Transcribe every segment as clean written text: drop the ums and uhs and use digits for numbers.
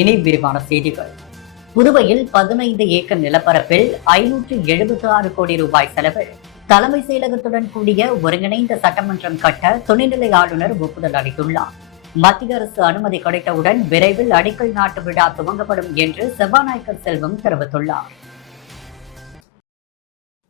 இனி விரிவான செய்திகள். புதுவையில் 15 ஏக்கர் நிலப்பரப்பில் 576 கோடி ரூபாய் செலவில் தலைமை செயலகத்துடன் கூடிய ஒருங்கிணைந்த சட்டமன்றம் கட்ட துணைநிலை ஆளுநர் ஒப்புதல் அளித்துள்ளார். மத்திய அரசு அனுமதி கிடைத்தவுடன் விரைவில் அடிக்கல் நாட்டு விழா துவங்கப்படும் என்று சபாநாயகர் செல்வம் தெரிவித்துள்ளார்.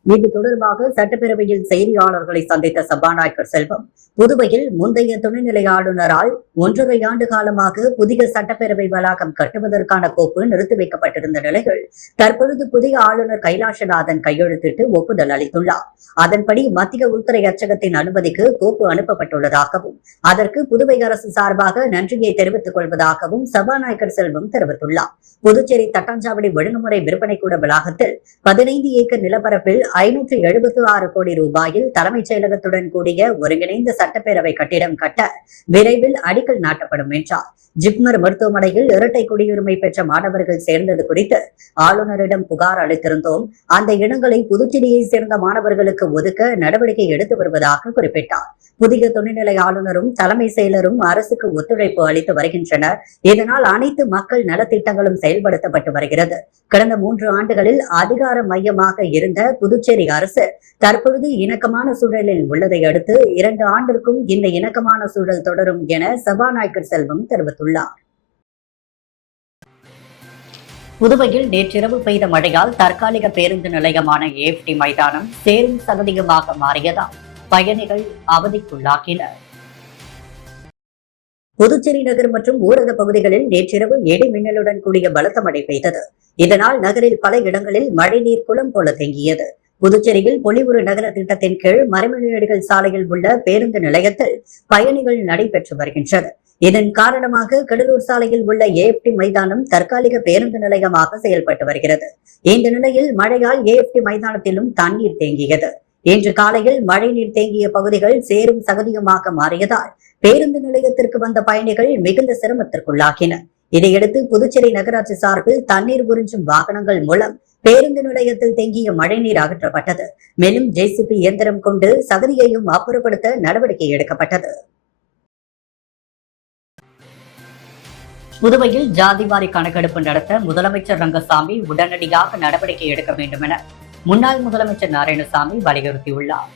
இது தொடர்பாக சட்டப்பேரவையில் செய்தியாளர்களை சந்தித்த சபாநாயகர் செல்வம், புதுவையில் முந்தைய துணைநிலை ஆளுநரால் 1.5 ஆண்டு காலமாக புதிய சட்டப்பேரவை வளாகம் கட்டுவதற்கான கோப்பு நிறுத்தி வைக்கப்பட்டிருந்த நிலையில் தற்பொழுது புதிய ஆளுநர் கைலாசநாதன் கையெழுத்திட்டு ஒப்புதல் அளித்துள்ளார். அதன்படி மத்திய உள்துறை அச்சகத்தின் அனுமதிக்கு கோப்பு அனுப்பப்பட்டுள்ளதாகவும் அதற்கு புதுவை அரசு சார்பாக நன்றியை தெரிவித்துக் கொள்வதாகவும் சபாநாயகர் செல்வம் தெரிவித்துள்ளார். புதுச்சேரி தட்டாஞ்சாவடி ஒழுங்குமுறை விற்பனை கூட வளாகத்தில் 15 ஏக்கர் நிலப்பரப்பில் 576 கோடி ரூபாயில் தலைமைச் செயலகத்துடன் கூடிய ஒருங்கிணைந்த சட்டப்பேரவை கட்டிடம் கட்ட விரைவில் அடிக்கல் நாட்டப்படும் என்றார். ஜிப்மர் மருத்துவமனையில் இரட்டை குடியுரிமை பெற்ற மாணவர்கள் சேர்ந்தது குறித்து ஆளுநரிடம் புகார் அளித்திருந்தோம். அந்த இடங்களை புதுச்சேரியை சேர்ந்த மாணவர்களுக்கு ஒதுக்க நடவடிக்கை எடுத்து வருவதாக குறிப்பிட்டார். புதிய துணைநிலை ஆளுநரும் தலைமை செயலரும் அரசுக்கு ஒத்துழைப்பு அளித்து வருகின்றனர். இதனால் அனைத்து மக்கள் நலத்திட்டங்களும் செயல்படுத்தப்பட்டு வருகிறது. கடந்த 3 ஆண்டுகளில் அதிகார மையமாக இருந்த புதுச்சேரி அரசு தற்பொழுது இணக்கமான சூழலில் உள்ளதை அடுத்து 2 ஆண்டிற்கும் இந்த இணக்கமான சூழல் தொடரும் என சபாநாயகர் செல்வம் தெரிவித்துள்ளார். புதுவையில் நேற்றிரவு பெய்த மழையால் தற்காலிக பேருந்து நிலையமான AFT மைதானம் சேரும் சகதியுமாக மாறியதால் பயணிகள் அவதிக்குள்ளாகினர். புதுச்சேரி நகர் மற்றும் ஊரக பகுதிகளில் நேற்றிரவு இடி மின்னலுடன் கூடிய பலத்த மழை பெய்தது. இதனால் நகரில் பல இடங்களில் மழைநீர் குளம் போல தேங்கியது. புதுச்சேரியில் பொலிவுறு நகர திட்டத்தின் கீழ் மறைமலையடிகள் சாலையில் உள்ள பேருந்து நிலையத்தில் பயணிகள் நடைபெற்று வருகின்றனர். இதன் காரணமாக கடலூர் சாலையில் உள்ள AFT மைதானம் தற்காலிக பேருந்து நிலையமாக செயல்பட்டு வருகிறது. இந்த நிலையில் மழையால் AFT மைதானத்திலும் தண்ணீர் தேங்கியது. இன்று காலையில் மழைநீர் தேங்கிய பகுதிகள் சேரும் சகதியுமாக மாறியதால் பேருந்து நிலையத்திற்கு வந்த பயணிகள் மிகுந்த சிரமத்திற்குள்ளாகினர். இதையடுத்து புதுச்சேரி நகராட்சி சார்பில் தண்ணீர் உறிஞ்சும் வாகனங்கள் மூலம் பேருந்து நிலையத்தில் தேங்கிய மழைநீர் அகற்றப்பட்டது. மேலும் JCB இயந்திரம் கொண்டு சகதியையும் அப்புறப்படுத்த நடவடிக்கை எடுக்கப்பட்டது. புதுவையில் ஜாதிவாரி கணக்கெடுப்பு நடத்த முதலமைச்சர் ரங்கசாமி உடனடியாக நடவடிக்கை எடுக்க வேண்டும் என முன்னாள் முதலமைச்சர் நாராயணசாமி வலியுறுத்தியுள்ளார்.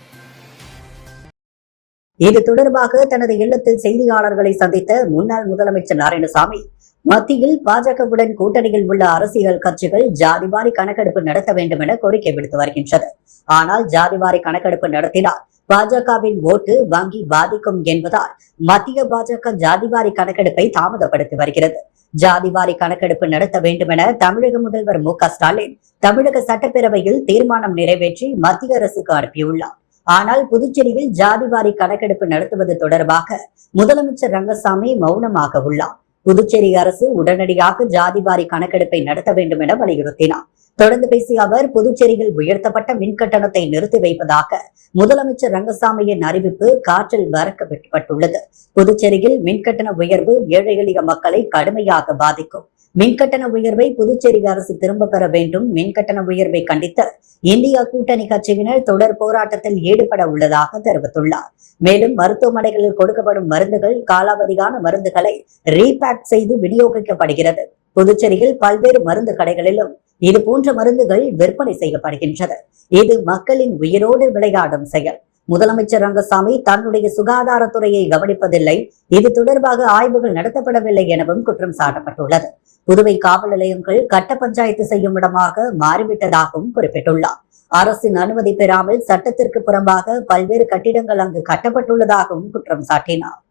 இது தொடர்பாக தனது இல்லத்தில் செய்தியாளர்களை சந்தித்த முன்னாள் முதலமைச்சர் நாராயணசாமி, மத்தியில் பாஜகவுடன் கூட்டணியில் உள்ள அரசியல் கட்சிகள் ஜாதிவாரி கணக்கெடுப்பு நடத்த வேண்டும் என கோரிக்கை விடுத்து வருகின்றது. ஆனால் ஜாதிவாரி கணக்கெடுப்பு நடத்தினால் பாஜகவின் ஓட்டு வங்கி பாதிக்கும் என்பதால் மத்திய பாஜக ஜாதிவாரி கணக்கெடுப்பை தாமதப்படுத்தி வருகிறது. ஜாதிவாரி கணக்கெடுப்பு நடத்த வேண்டும் என தமிழக முதல்வர் MK ஸ்டாலின் தமிழக சட்டப்பேரவையில் தீர்மானம் நிறைவேற்றி மத்திய அரசுக்கு அனுப்பியுள்ளார். ஆனால் புதுச்சேரியில் ஜாதிவாரி கணக்கெடுப்பு நடத்துவது தொடர்பாக முதலமைச்சர் ரங்கசாமி மௌனமாக உள்ளார். புதுச்சேரி அரசு உடனடியாக ஜாதிவாரி கணக்கெடுப்பை நடத்த வேண்டும் என வலியுறுத்தினார். தொடர்ந்து பேசிய அவர், புதுச்சேரியில் உயர்த்தப்பட்ட மின்கட்டணத்தை நிறுத்தி வைப்பதாக முதலமைச்சர் ரங்கசாமியின் அறிவிப்பு காற்றில் பறக்க விடப்பட்டுள்ளது. புதுச்சேரியில் மின்கட்டண உயர்வு ஏழை எளிய மக்களை கடுமையாக பாதிக்கும். மின்கட்டண உயர்வை புதுச்சேரி அரசு திரும்ப பெற வேண்டும். மின்கட்டண உயர்வை கண்டித்து இந்தியா கூட்டணி கட்சியினர் தொடர் போராட்டத்தில் ஈடுபட உள்ளதாக தெரிவித்துள்ளார். மேலும் மருத்துவமனைகளில் கொடுக்கப்படும் மருந்துகள் காலாவதியான மருந்துகளை ரீபேக் செய்து விநியோகிக்கப்படுகிறது. புதுச்சேரியில் பல்வேறு மருந்து கடைகளிலும் இது போன்ற மருந்துகள் விற்பனை செய்யப்படுகின்றது. இது மக்களின் உயிரோடு விளையாடும் செயல். முதலமைச்சர் ரங்கசாமி தன்னுடைய சுகாதாரத்துறையை கவனிப்பதில்லை. இது தொடர்பாக ஆய்வுகள் நடத்தப்படவில்லை எனவும் குற்றம் சாட்டப்பட்டுள்ளது. புதுவை காவல் நிலையங்கள் கட்ட பஞ்சாயத்து செய்யும் இடமாக மாறிவிட்டதாகவும் குறிப்பிட்டுள்ளார். அரசின் அனுமதி பெறாமல் சட்டத்திற்கு புறம்பாக பல்வேறு கட்டிடங்கள் அங்கு கட்டப்பட்டுள்ளதாகவும் குற்றம் சாட்டினார்.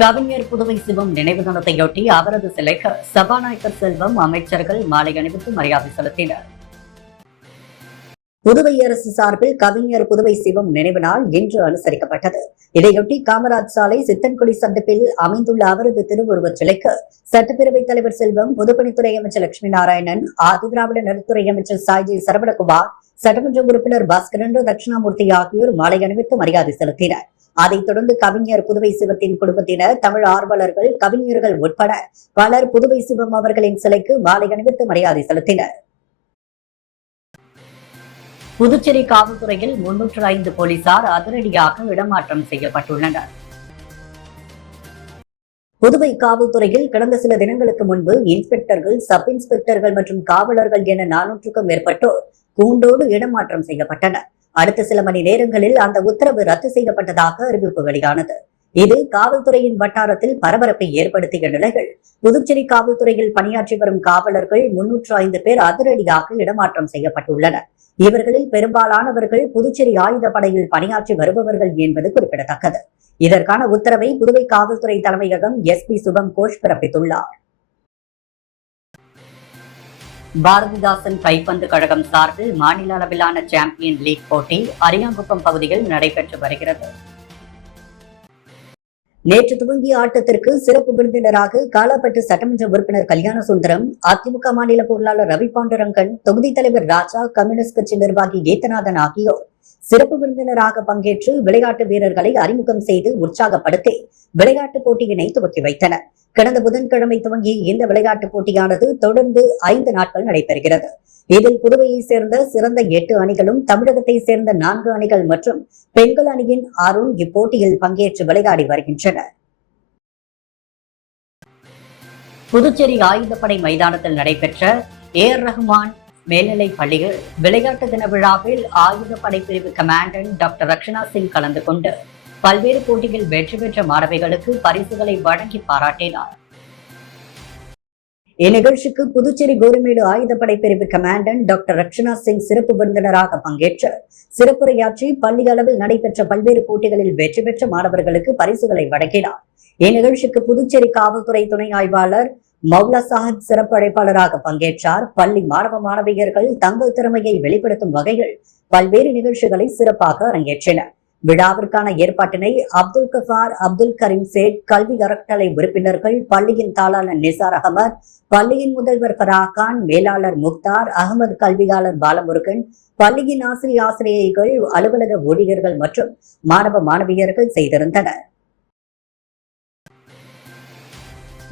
கவிஞர் புதுவை சிவம் நினைவு தினத்தையொட்டி அவரது சிலைக்கு சபாநாயகர் செல்வம், அமைச்சர்கள் மாலை அணிவித்து மரியாதை செலுத்தினர். புதுவை அரசு சார்பில் கவிஞர் புதுவை சிவம் நினைவு நாள் இன்று அனுசரிக்கப்பட்டது. இதையொட்டி காமராஜ் சாலை சித்தன்குடி சந்திப்பில் அமைந்துள்ள அவரது திருவுருவச் சிலைக்கு சட்டப்பேரவைத் தலைவர் செல்வம், பொதுப்பணித்துறை அமைச்சர் லட்சுமி நாராயணன், ஆதிதிராவிட நலத்துறை அமைச்சர் சாய்ஜி சரவணகுமார், சட்டமன்ற உறுப்பினர் பாஸ்கரன் தட்சிணாமூர்த்தி ஆகியோர் மாலை அணிவித்து மரியாதை செலுத்தினர். அதைத் தொடர்ந்து கவிஞர் புதுவை சிவத்தின் குடும்பத்தினர், தமிழ் ஆர்வலர்கள், கவிஞர்கள் உட்பட பலர் புதுவை சிவம் அவர்களின் சிலைக்கு மாலை அணிவித்து மரியாதை செலுத்தினர். புதுச்சேரி காவல்துறையில் 305 போலீசார் அதிரடியாக இடமாற்றம் செய்யப்பட்டுள்ளனர். புதுவை காவல்துறையில் கடந்த சில தினங்களுக்கு முன்பு இன்ஸ்பெக்டர்கள், சப் இன்ஸ்பெக்டர்கள் மற்றும் காவலர்கள் என 400க்கும் மேற்பட்டோர் கூண்டோடு இடமாற்றம் செய்யப்பட்டனர். அடுத்த சில மணி நேரங்களில் அந்த உத்தரவு ரத்து செய்யப்பட்டதாக அறிவிப்பு வெளியானது. இது காவல்துறையின் வட்டாரத்தில் பரபரப்பை ஏற்படுத்திய நிலையில் புதுச்சேரி காவல்துறையில் பணியாற்றி வரும் காவலர்கள் 305 பேர் அதிரடியாக இடமாற்றம் செய்யப்பட்டுள்ளனர். இவர்களில் பெரும்பாலானவர்கள் புதுச்சேரி ஆயுதப்படையில் பணியாற்றி வருபவர்கள் என்பது குறிப்பிடத்தக்கது. இதற்கான உத்தரவை புதுவை காவல்துறை தலைமையகம் SP சுபம் கோஷ் பிறப்பித்துள்ளார். பாரதிதாசன் கைப்பந்து கழகம் சார்பில் மாநில அளவிலான சாம்பியன் லீக் போட்டி அரியாங்குப்பம் பகுதியில் நடைபெற்று வருகிறது. நேற்று துவங்கிய ஆட்டத்திற்கு சிறப்பு விருந்தினராக காலாப்பட்டு சட்டமன்ற உறுப்பினர் கல்யாண சுந்தரம், அதிமுக மாநில பொருளாளர் ரவி பாண்டுரங்கன், தொகுதி தலைவர் ராஜா, கம்யூனிஸ்ட் கட்சி நிர்வாகி கீதநாதன் ஆகியோர் சிறப்பு விருந்தினராக பங்கேற்று விளையாட்டு வீரர்களை அறிமுகம் செய்து உற்சாகப்படுத்தி விளையாட்டு போட்டியினை துவக்கி வைத்தனர். கடந்த புதன்கிழமை துவங்கிய இந்த விளையாட்டு போட்டியானது தொடர்ந்து 5 நாட்கள் நடைபெறுகிறது. இதில் புதுவையை சேர்ந்த சிறந்த 8 அணிகளும், தமிழகத்தை சேர்ந்த 4 அணிகள் மற்றும் பெண்கள் அணியின் அருண் இப்போட்டியில் பங்கேற்று விளையாடி வருகின்றனர். புதுச்சேரி ஆயுதப்படை மைதானத்தில் நடைபெற்ற AR ரஹ்மான் மேல்நிலைப் பள்ளியில் விளையாட்டு தின விழாவில் ஆயுதப்படை பிரிவு கமாண்டன்ட் டாக்டர் ரக்ஷனா சிங் கலந்து கொண்டு பல்வேறு போட்டியில் வெற்றி பெற்ற மாணவிகளுக்கு பரிசுகளை வழங்கி பாராட்டினார். இந்நிகழ்ச்சிக்கு புதுச்சேரி கோரிமேடு ஆயுதப்படை பிரிவு கமாண்டன்ட் டாக்டர் ரக்ஷனா சிங் சிறப்பு விருந்தினராக பங்கேற்று சிறப்புரையாற்றி பள்ளி அளவில் நடைபெற்ற பல்வேறு போட்டிகளில் வெற்றி பெற்ற மாணவர்களுக்கு பரிசுகளை வழங்கினார். இந்நிகழ்ச்சிக்கு புதுச்சேரி காவல்துறை துணை ஆய்வாளர் மௌலா சாஹிப் சிறப்பு அழைப்பாளராக பங்கேற்றார். பள்ளி மாணவ மாணவியர்கள் தங்கள் திறமையை வெளிப்படுத்தும் வகையில் பல்வேறு நிகழ்ச்சிகளை சிறப்பாக அரங்கேற்றினர். விழாவிற்கான ஏற்பாட்டினை அப்துல் கஃபார், அப்துல் கரீம் சேட், கல்வி அறக்கட்டளை உறுப்பினர்கள், பள்ளியின் தாளாளர் நிசார் அகமது, பள்ளியின் முதல்வர் ஃபராகான், மேலாளர் முக்தார் அகமது, கல்வியாளர் பாலமுருகன், பள்ளியின் ஆசிரியர்கள், அலுவலக ஊழியர்கள் மற்றும் மாணவ மாணவியர்கள் செய்திருந்தனர்.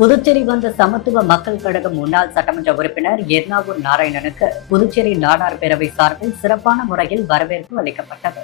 புதுச்சேரி வந்த சமத்துவ மக்கள் கழகம் முன்னாள் சட்டமன்ற உறுப்பினர் எர்ணாவூர் நாராயணனுக்கு புதுச்சேரி நாடார் பேரவை சார்பில் சிறப்பான முறையில் வரவேற்பு அளிக்கப்பட்டது.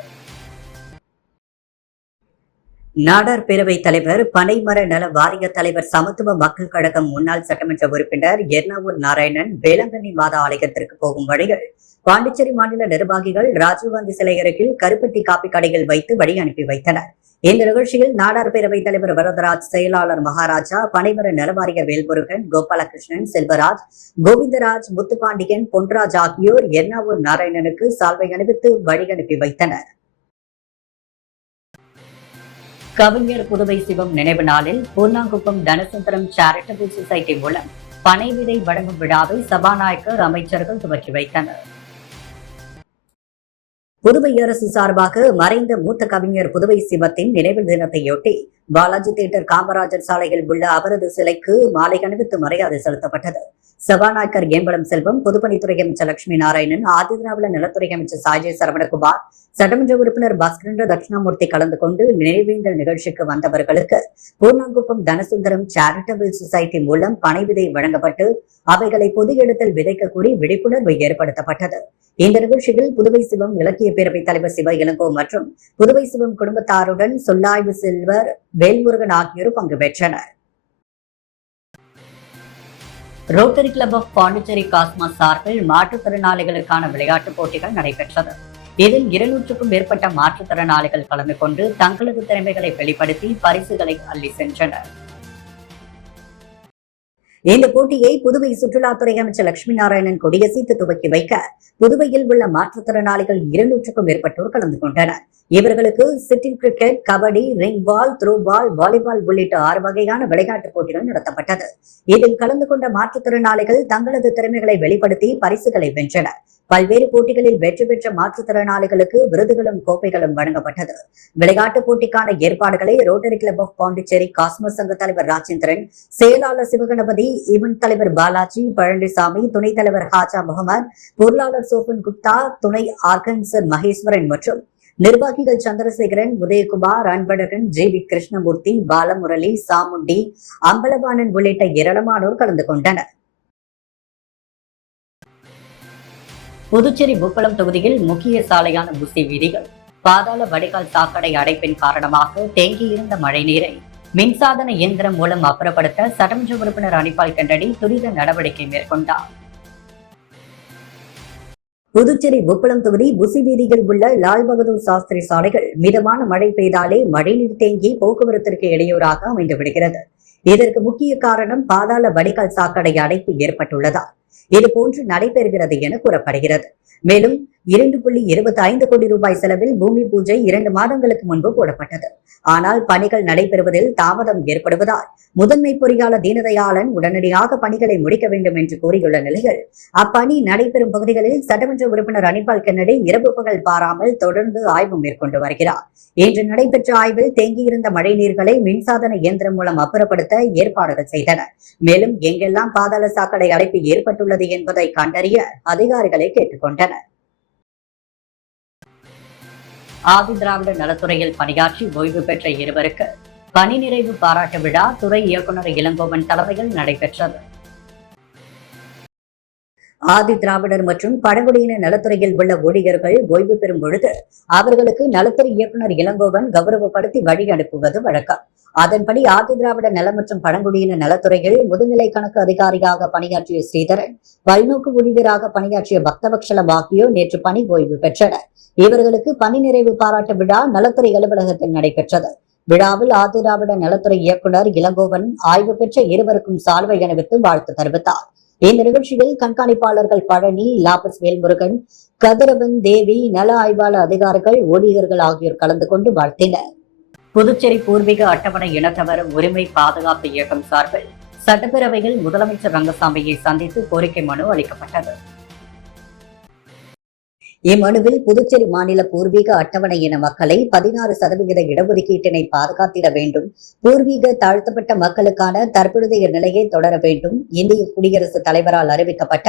நாடார் பேரவை தலைவர், பனைமர நல வாரிய தலைவர், சமத்துவ மக்கள் கழகம் முன்னாள் சட்டமன்ற உறுப்பினர் எர்ணாவூர் நாராயணன் வேளாங்கண்ணி மாதா ஆலயத்திற்கு போகும் வழியில் பாண்டிச்சேரி மாநில நிர்வாகிகள் ராஜீவ்காந்தி சிலை அருகில் கருப்பட்டி காப்பி கடையில் வைத்து வழி அனுப்பி வைத்தனர். இந்த நிகழ்ச்சியில் நாடார் பேரவை தலைவர் வரதராஜ், செயலாளர் மகாராஜா, பனைமர நலவாரியர் வேல்முருகன், கோபாலகிருஷ்ணன், செல்வராஜ், கோவிந்தராஜ், முத்துப்பாண்டியன், பொன்ராஜ் ஆகியோர் எர்ணாவூர் நாராயணனுக்கு சால்வை அணிவித்து வழி அனுப்பி வைத்தனர். கவிஞர் புதுவை சிவம் நினைவு நாளில் பூர்ணாங்குப்பம் தனசுந்தரம் சேரிட்டபிள் சொசைட்டி மூலம் பனை விதை வழங்கும் விழாவை சபாநாயகர், அமைச்சர்கள் துவக்கி வைத்தனர். புதுவை அரசு சார்பாக மறைந்த மூத்த கவிஞர் புதுவை சிவத்தின் நினைவு தினத்தையொட்டி பாலாஜி தியேட்டர், காமராஜர் சாலையில் உள்ள அவரது சிலைக்கு மாலை அணிவித்து மரியாதை செலுத்தப்பட்டது. சபாநாயகர் ஏம்பலம் செல்வம், பொதுப்பணித்துறை அமைச்சர் லட்சுமி நாராயணன், ஆதிதிராவிட நலத்துறை அமைச்சர் சாய்ஜே சரவணகுமார், சட்டமன்ற உறுப்பினர் பாஸ்கரேந்திர தட்சிணாமூர்த்தி கலந்து கொண்டு நினைவேந்தல் நிகழ்ச்சிக்கு வந்தவர்களுக்கு பூர்ணாங்குப்பம் தனசுந்தரம் சேரிட்டபிள் சொசைட்டி மூலம் பனை விதை வழங்கப்பட்டு அவைகளை பொது இடத்தில் விதைக்க கூறி விழிப்புணர்வு ஏற்படுத்தப்பட்டது. இந்த நிகழ்ச்சியில் புதுவை சிவம் இலக்கிய பேரவை தலைவர் சிவ இளங்கோ மற்றும் புதுவை சிவம் குடும்பத்தாருடன் சொல்லாய்வு செல்வர் வேல்முருகன் ஆகியோர் பங்கு பெற்றனர். Rotary Club of Pondicherry Cosmos சார்பில் மாற்றுத்திறனாளிகளுக்கான விளையாட்டுப் போட்டிகள் நடைபெற்றது. இதில் 200க்கும் மேற்பட்ட மாற்றுத்திறனாளிகள் கலந்து கொண்டு தங்களது திறமைகளை வெளிப்படுத்தி பரிசுகளை அள்ளி சென்றனர். இந்த போட்டியை புதுவை சுற்றுலாத்துறை அமைச்சர் லட்சுமி நாராயணன் கொடியசைத்து துவக்கி வைக்க புதுவையில் உள்ள மாற்றுத்திறனாளிகள் 200க்கும் மேற்பட்டோர் கலந்து கொண்டனர். இவர்களுக்கு sitting cricket, kabaddi, ring ball, throw ball, volleyball உள்ளிட்ட 6 வகையான விளையாட்டுப் போட்டிகள் நடத்தப்பட்டது. இதில் கலந்து கொண்ட மாற்றுத்திறனாளிகள் தங்களது திறமைகளை வெளிப்படுத்தி பரிசுகளை வென்றனர். பல்வேறு போட்டிகளில் வெற்றி பெற்ற மாற்றுத்திறனாளிகளுக்கு விருதுகளும் கோப்பைகளும் வழங்கப்பட்டது. விளையாட்டுப் போட்டிக்கான ஏற்பாடுகளை Rotary Club of Pondicherry Cosmos சங்க தலைவர் ராஜேந்திரன், செயலாளர் சிவகணபதி, ஈவென்ட் தலைவர் பாலாஜி, பழனிசாமி, துணைத் தலைவர் ஹாஜா முகமது, பொருளாளர் சோபன் குப்தா, துணை ஆர்கனைசர் மகேஸ்வரன் மற்றும் நிர்வாகிகள் சந்திரசேகரன், உதயகுமார், அன்பழகன், ஜி.வி. கிருஷ்ணமூர்த்தி, பாலமுரளி, சாமுண்டி, அம்பலவாணன் உள்ளிட்ட ஏராளமானோர் கலந்து கொண்டனர். புதுச்சேரி உப்பளம் தொகுதியில் முக்கிய சாலையான புசி வீதிகள் பாதாள வடிகால் சாக்கடை அடைப்பின் காரணமாக தேங்கியிருந்த மழைநீரை மின்சாதன இயந்திரம் மூலம் அப்புறப்படுத்த சட்டமன்ற உறுப்பினர் அனிபால் கென்னடி துரித நடவடிக்கை மேற்கொண்டார். புதுச்சேரி உப்பளம் தொகுதி புசி வீதியில் உள்ள லால் பகதூர் சாஸ்திரி சாலைகள் மிதமான மழை பெய்தாலே மழைநீர் தேங்கி போக்குவரத்திற்கு இடையூறாக அமைந்து விடுகிறது. இதற்கு முக்கிய காரணம் பாதாள வடிகால் சாக்கடை அடைப்பு ஏற்பட்டுள்ளதால் இதுபோன்று நடைபெறுகிறது என கூறப்படுகிறது. மேலும் 2.25 கோடி ரூபாய் செலவில் பூமி பூஜை 2 மாதங்களுக்கு முன்பு போடப்பட்டது. ஆனால் பணிகள் நடைபெறுவதில் தாமதம் ஏற்படுவதால் முதன்மை பொறியாளர் தீனதயாளன் உடனடியாக பணிகளை முடிக்க வேண்டும் என்று கூறியுள்ள நிலையில் அப்பணி நடைபெறும் பகுதிகளில் சட்டமன்ற உறுப்பினர் அனிபால் கென்னடி இரவு பகல் பாராமல் தொடர்ந்து ஆய்வு மேற்கொண்டு வருகிறார். இன்று நடைபெற்ற ஆய்வில் தேங்கியிருந்த மழை நீர்களை மின்சாதன இயந்திரம் மூலம் அப்புறப்படுத்த ஏற்பாடுகள் செய்தனர். மேலும் எங்கெல்லாம் பாதாள சாக்கடை அடைப்பு ஏற்பட்டுள்ளது என்பதை கண்டறிய அதிகாரிகளை கேட்டுக்கொண்டனர். ஆதிதிராவிட நலத்துறையில் பணியாற்றி ஓய்வு பெற்ற இருவருக்கு பணி நிறைவு பாராட்டு விழா துறை இயக்குநர் இளங்கோவன் தலைமையில் நடைபெற்றது. ஆதி திராவிடர் மற்றும் பழங்குடியின நலத்துறையில் உள்ள ஊழியர்கள் ஓய்வு பெறும் பொழுது அவர்களுக்கு நலத்துறை இயக்குநர் இளங்கோவன் கௌரவப்படுத்தி வழி அனுப்புவது வழக்கம். அதன்படி ஆதி திராவிட நல மற்றும் பழங்குடியின நலத்துறையில் முதுநிலை கணக்கு அதிகாரியாக பணியாற்றிய ஸ்ரீதரன், பல்நோக்கு ஊழியராக பணியாற்றிய பக்தவக்ஷலம் ஆகியோர் நேற்று பணி ஓய்வு பெற்றனர். இவர்களுக்கு பணி நிறைவு பாராட்டு விழா நலத்துறை அலுவலகத்தில் நடைபெற்றது. விழாவில் ஆதிதிராவிட நலத்துறை இயக்குநர் இளங்கோவன் ஆய்வு பெற்ற இருவருக்கும் சால்வை அணிவித்து வாழ்த்து தெரிவித்தார். இந்த நிகழ்ச்சியில் கண்காணிப்பாளர்கள் பழனி, லாபஸ் வேல்முருகன், கதிரவன் தேவி, நல ஆய்வாளர் அதிகாரிகள், ஊழியர்கள் ஆகியோர் கலந்து கொண்டு வாழ்த்தினர். புதுச்சேரி பூர்வீக அட்டவணை இனத்தவர் உரிமை பாதுகாப்பு இயக்கம் சார்பில் சட்டப்பேரவையில் முதலமைச்சர் ரங்கசாமியை சந்தித்து கோரிக்கை மனு அளிக்கப்பட்டது. இம்மனுவில் புதுச்சேரி மாநில பூர்வீக அட்டவணை இன மக்களை 16% இடஒதுக்கீட்டினை பாதுகாத்திட வேண்டும், பூர்வீக தாழ்த்தப்பட்ட மக்களுக்கான தற்பொழுதைய நிலையை தொடர வேண்டும், இந்திய குடியரசுத் தலைவரால் அறிவிக்கப்பட்ட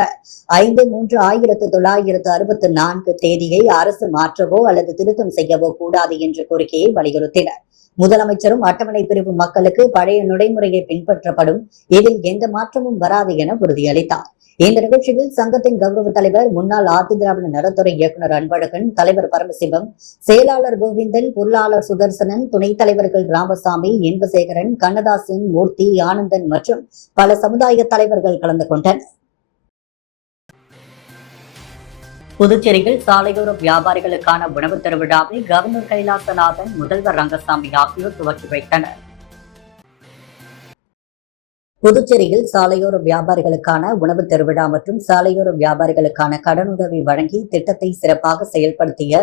5/3/1964 தேதியை அரசு மாற்றவோ அல்லது திருத்தம் செய்யவோ கூடாது என்ற கோரிக்கையை வலியுறுத்தினர். முதலமைச்சரும் அட்டவணை பிரிவு மக்களுக்கு பழைய நடைமுறையை பின்பற்றப்படும், இதில் எந்த மாற்றமும் வராது என உறுதியளித்தார். இந்த நிகழ்ச்சியில் சங்கத்தின் கௌரவ தலைவர், முன்னாள் ஆதிதிராவிட நலத்துறை இயக்குநர் அன்பழகன், தலைவர் பரமசிவம், செயலாளர் கோவிந்தன், பொருளாளர் சுதர்சனன், துணைத் தலைவர்கள் ராமசாமி, இன்பசேகரன், கண்ணதாசன், மூர்த்தி, ஆனந்தன் மற்றும் பல சமுதாய தலைவர்கள் கலந்து கொண்டனர். புதுச்சேரியில் சாலையோர வியாபாரிகளுக்கான உணவு திருவிழாவை கவர்னர் கைலாசநாதன், முதல்வர் ரங்கசாமி ஆகியோர் துவக்கி வைத்தனர். புதுச்சேரியில் சாலையோர வியாபாரிகளுக்கான உணவு திருவிழா மற்றும் சாலையோர வியாபாரிகளுக்கான கடனுதவி வழங்கி திட்டத்தை சிறப்பாக செயல்படுத்திய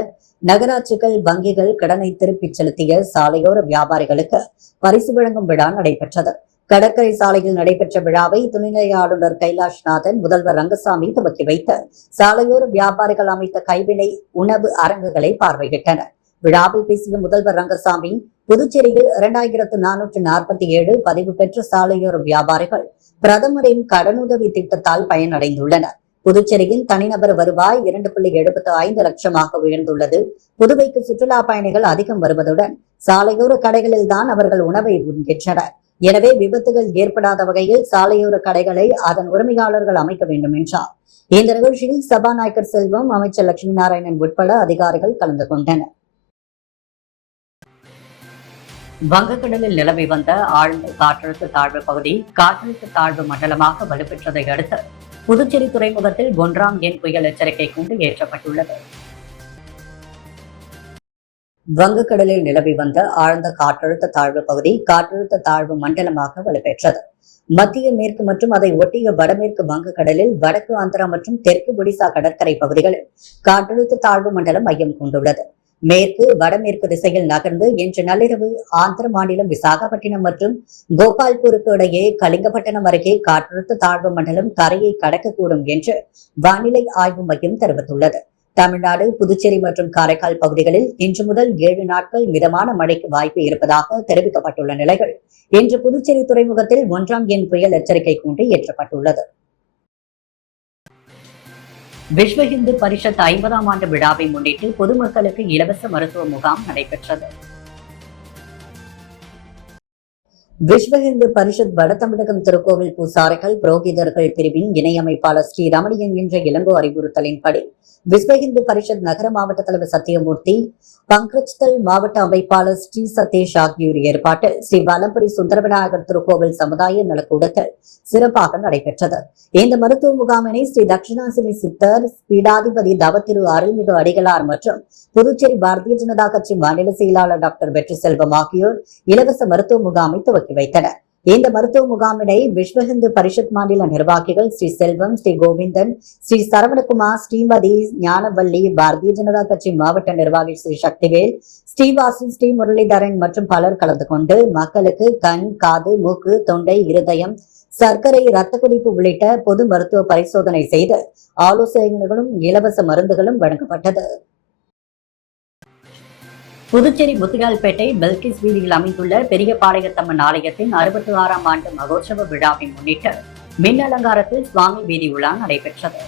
நகராட்சிகள், வங்கிகள் கடனை திருப்பிச் செலுத்திய சாலையோர வியாபாரிகளுக்கு பரிசு வழங்கும் விழா நடைபெற்றது. கடற்கரை சாலையில் நடைபெற்ற விழாவை துணைநிலை ஆளுநர் கைலாஷ்நாதன், முதல்வர் ரங்கசாமி துவக்கி வைத்து சாலையோர வியாபாரிகள் அமைத்த கைவினை உணவு அரங்குகளை பார்வையிட்டனர். விழாவில் பேசிய முதல்வர் ரங்கசாமி, புதுச்சேரியில் 2447 பதிவு பெற்ற சாலையோர வியாபாரிகள் பிரதமரின் கடனுதவி திட்டத்தால் பயனடைந்துள்ளனர். புதுச்சேரியின் தனிநபர் வருவாய் 2.75 லட்சமாக உயர்ந்துள்ளது. புதுவைக்கு சுற்றுலா பயணிகள் அதிகம் வருவதுடன் சாலையோர கடைகளில் தான் அவர்கள் உணவை உண்கின்றனர். எனவே விபத்துகள் ஏற்படாத வகையில் சாலையோர கடைகளை அதன் உரிமையாளர்கள் அமைக்க வேண்டும் என்றார். இந்த நிகழ்ச்சியில் சபாநாயகர் செல்வம், அமைச்சர் லட்சுமி நாராயணன் உட்பட அதிகாரிகள் கலந்து கொண்டனர். வங்கக்கடலில் நிலவி வந்த ஆழ்ந்த காற்றழுத்த தாழ்வு பகுதி காற்றழுத்த தாழ்வு மண்டலமாக வலுப்பெற்றதை அடுத்து புதுச்சேரி துறைமுகத்தில் 1ஆம் எண் புயல் எச்சரிக்கை கூண்டு ஏற்றப்பட்டுள்ளது. வங்கக்கடலில் நிலவி வந்த ஆழ்ந்த காற்றழுத்த தாழ்வு பகுதி காற்றழுத்த தாழ்வு மண்டலமாக வலுப்பெற்றது. மத்திய மேற்கு மற்றும் அதை ஒட்டிய வடமேற்கு வங்கக்கடலில், வடக்கு ஆந்திரா மற்றும் தெற்கு ஒடிசா கடற்கரை பகுதிகளில் காற்றழுத்த தாழ்வு மண்டலம் மையம் கொண்டுள்ளது. மேற்கு வடமேற்கு திசையில் நகர்ந்து இன்று நள்ளிரவு ஆந்திர மாநிலம் விசாகப்பட்டினம் மற்றும் கோபால்பூருக்கு இடையே கலிங்கப்பட்டினம் அருகே காற்றழுத்த தாழ்வு மண்டலம் கரையை கடக்கக்கூடும் என்று வானிலை ஆய்வு மையம் தெரிவித்துள்ளது. தமிழ்நாடு, புதுச்சேரி மற்றும் காரைக்கால் பகுதிகளில் இன்று முதல் 7 நாட்கள் மிதமான மழைக்கு வாய்ப்பு இருப்பதாக தெரிவிக்கப்பட்டுள்ள நிலையில் இன்று புதுச்சேரி துறைமுகத்தில் 1ஆம் எண் புயல் எச்சரிக்கை கூண்டு ஏற்றப்பட்டுள்ளது. விஸ்வ இந்து பரிஷத் 50ஆம் ஆண்டு விழாவை முன்னிட்டு பொதுமக்களுக்கு இலவச மருத்துவ முகாம் நடைபெற்றது. விஸ்வ இந்து பரிஷத் வட தமிழகம் திருக்கோவில் பூசாரிகள், புரோகிதர்கள் பிரிவின் இணையமைப்பாளர் ஸ்ரீ ரமணியன் என்ற இளங்கோ அறிவுறுத்தலின்படி விஸ்வ இந்து பரிஷத் நகர மாவட்ட தலைவர் சத்தியமூர்த்தி, பங்கஜ்தல் மாவட்ட அமைப்பாளர் ஸ்ரீ சதீஷ் ஆகியோர் ஏற்பாட்டில் ஸ்ரீ வலம்புரி சுந்தரவிநாயகர் திருக்கோவில் சமுதாய நலக்கூடத்தில் சிறப்பாக நடைபெற்றது. இந்த மருத்துவ முகாமினை ஸ்ரீ தட்சிணாசினி சித்தர் பீடாதிபதி தவத்திரு அருள்மிகு அடிகளார் மற்றும் புதுச்சேரி பாரதிய ஜனதா கட்சி மாநில செயலாளர் டாக்டர் வெற்றி செல்வம் ஆகியோர் இலவச மருத்துவ முகாமை துவக்கி வைத்தனர். இந்த மருத்துவ முகாமினை விஸ்வ இந்து பரிஷத் மாநில நிர்வாகிகள் ஸ்ரீ செல்வம், ஸ்ரீ கோவிந்தன், ஸ்ரீ சரவணகுமார், ஸ்ரீமதி ஞானவல்லி, பாரதிய ஜனதா கட்சி மாவட்ட நிர்வாகி ஸ்ரீ சக்திவேல், ஸ்ரீவாசு, ஸ்ரீ முரளிதரன் மற்றும் பலர் கலந்து கொண்டு மக்களுக்கு கண், காது, மூக்கு, தொண்டை, இருதயம், சர்க்கரை, ரத்த கொதிப்பு உள்ளிட்ட பொது மருத்துவ பரிசோதனை செய்து ஆலோசனைகளும் இலவச மருந்துகளும் வழங்கப்பட்டது. புதுச்சேரி முத்தியால்பேட்டை பெல்கிஸ் வீதியில் அமைந்துள்ள பெரியபாளையத்தம்மன் ஆலயத்தின் 66ஆம் ஆண்டு மகோற்சவ விழாவை முன்னிட்டு மின் அலங்காரத்தில் சுவாமி வீதி உலா நடைபெற்றது.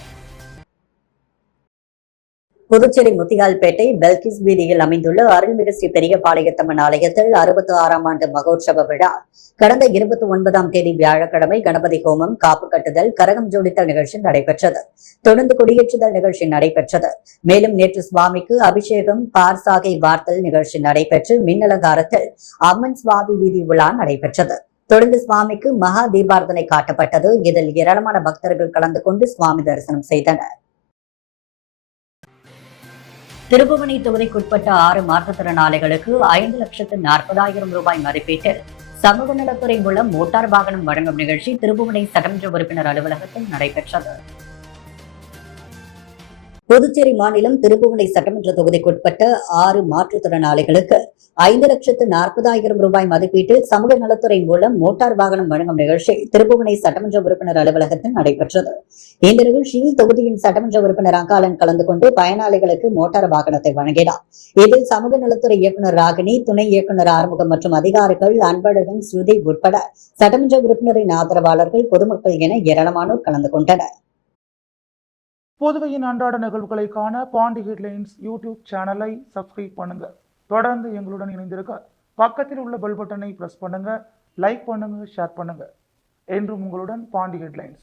புதுச்சேரி முத்தியால்பேட்டை பெல்கிஸ் வீதியில் அமைந்துள்ள அருள்மிகு ஸ்ரீ பெரியபாளையத்தம்மன் ஆலயத்தில் 66ஆம் ஆண்டு மகோற்சவ விழா கடந்த 29ஆம் தேதி வியாழக்கிழமை கணபதி ஹோமம், காப்பு கட்டுதல், கரகம் ஜோடித்தல் நிகழ்ச்சி நடைபெற்றது. தொடர்ந்து கொடியேற்றுதல் நிகழ்ச்சி நடைபெற்றது. மேலும் நேற்று சுவாமிக்கு அபிஷேகம், பார்சாகை வார்த்தல் நிகழ்ச்சி நடைபெற்று மின்னலங்காரத்தில் அம்மன் சுவாமி வீதி உலா நடைபெற்றது. தொடர்ந்து சுவாமிக்கு மகா தீபார்த்தனை காட்டப்பட்டது. இதில் ஏராளமான பக்தர்கள் கலந்து கொண்டு சுவாமி தரிசனம் செய்தனர். திருப்புவனை தொகுதிக்குட்பட்ட 6 மாற்றுத்திறனாளிகளுக்கு 5,40,000 ரூபாய் மதிப்பீட்டில் சமூக நலத்துறை மூலம் மோட்டார் வாகனம் வழங்கும் நிகழ்ச்சி திருப்புவனை சட்டமன்ற உறுப்பினர் அலுவலகத்தில் நடைபெற்றது. புதுச்சேரி மாநிலம் திருப்புவனை சட்டமன்ற தொகுதிக்குட்பட்ட 6 மாற்றுத்திறனாளிகளுக்கு 5,40,000 ரூபாய் மதிப்பீட்டில் சமூக நலத்துறை மூலம் மோட்டார் வாகனம் வழங்கும் நிகழ்ச்சி திருப்புவனை சட்டமன்ற உறுப்பினர் அலுவலகத்தில் நடைபெற்றது. இந்த நிகழ்ச்சியில் தொகுதியின் சட்டமன்ற உறுப்பினர் அங்காளன் கலந்து கொண்டு பயனாளிகளுக்கு மோட்டார் வாகனத்தை வழங்கினார். இதில் சமூக நலத்துறை இயக்குநர் ராகினி, துணை இயக்குநர் ஆறுமுகம் மற்றும் அதிகாரிகள், அன்பழகன், ஸ்ருதி உட்பட சட்டமன்ற உறுப்பினரின் ஆதரவாளர்கள், பொதுமக்கள் என ஏராளமானோர் கலந்து கொண்டனர். புதுவையின் அன்றாட நிகழ்வுகளை காண பாண்டி ஹெட்லைன்ஸ் யூடியூப் சேனலை சப்ஸ்கிரைப் பண்ணுங்க. தொடர்ந்து எங்களுடன் இணைந்திருக்க பக்கத்தில் உள்ள பெல் பட்டனை பிரஸ் பண்ணுங்க. லைக் பண்ணுங்க, ஷேர் பண்ணுங்க. என்றும் உங்களுடன் பாண்டி ஹெட்லைன்ஸ்.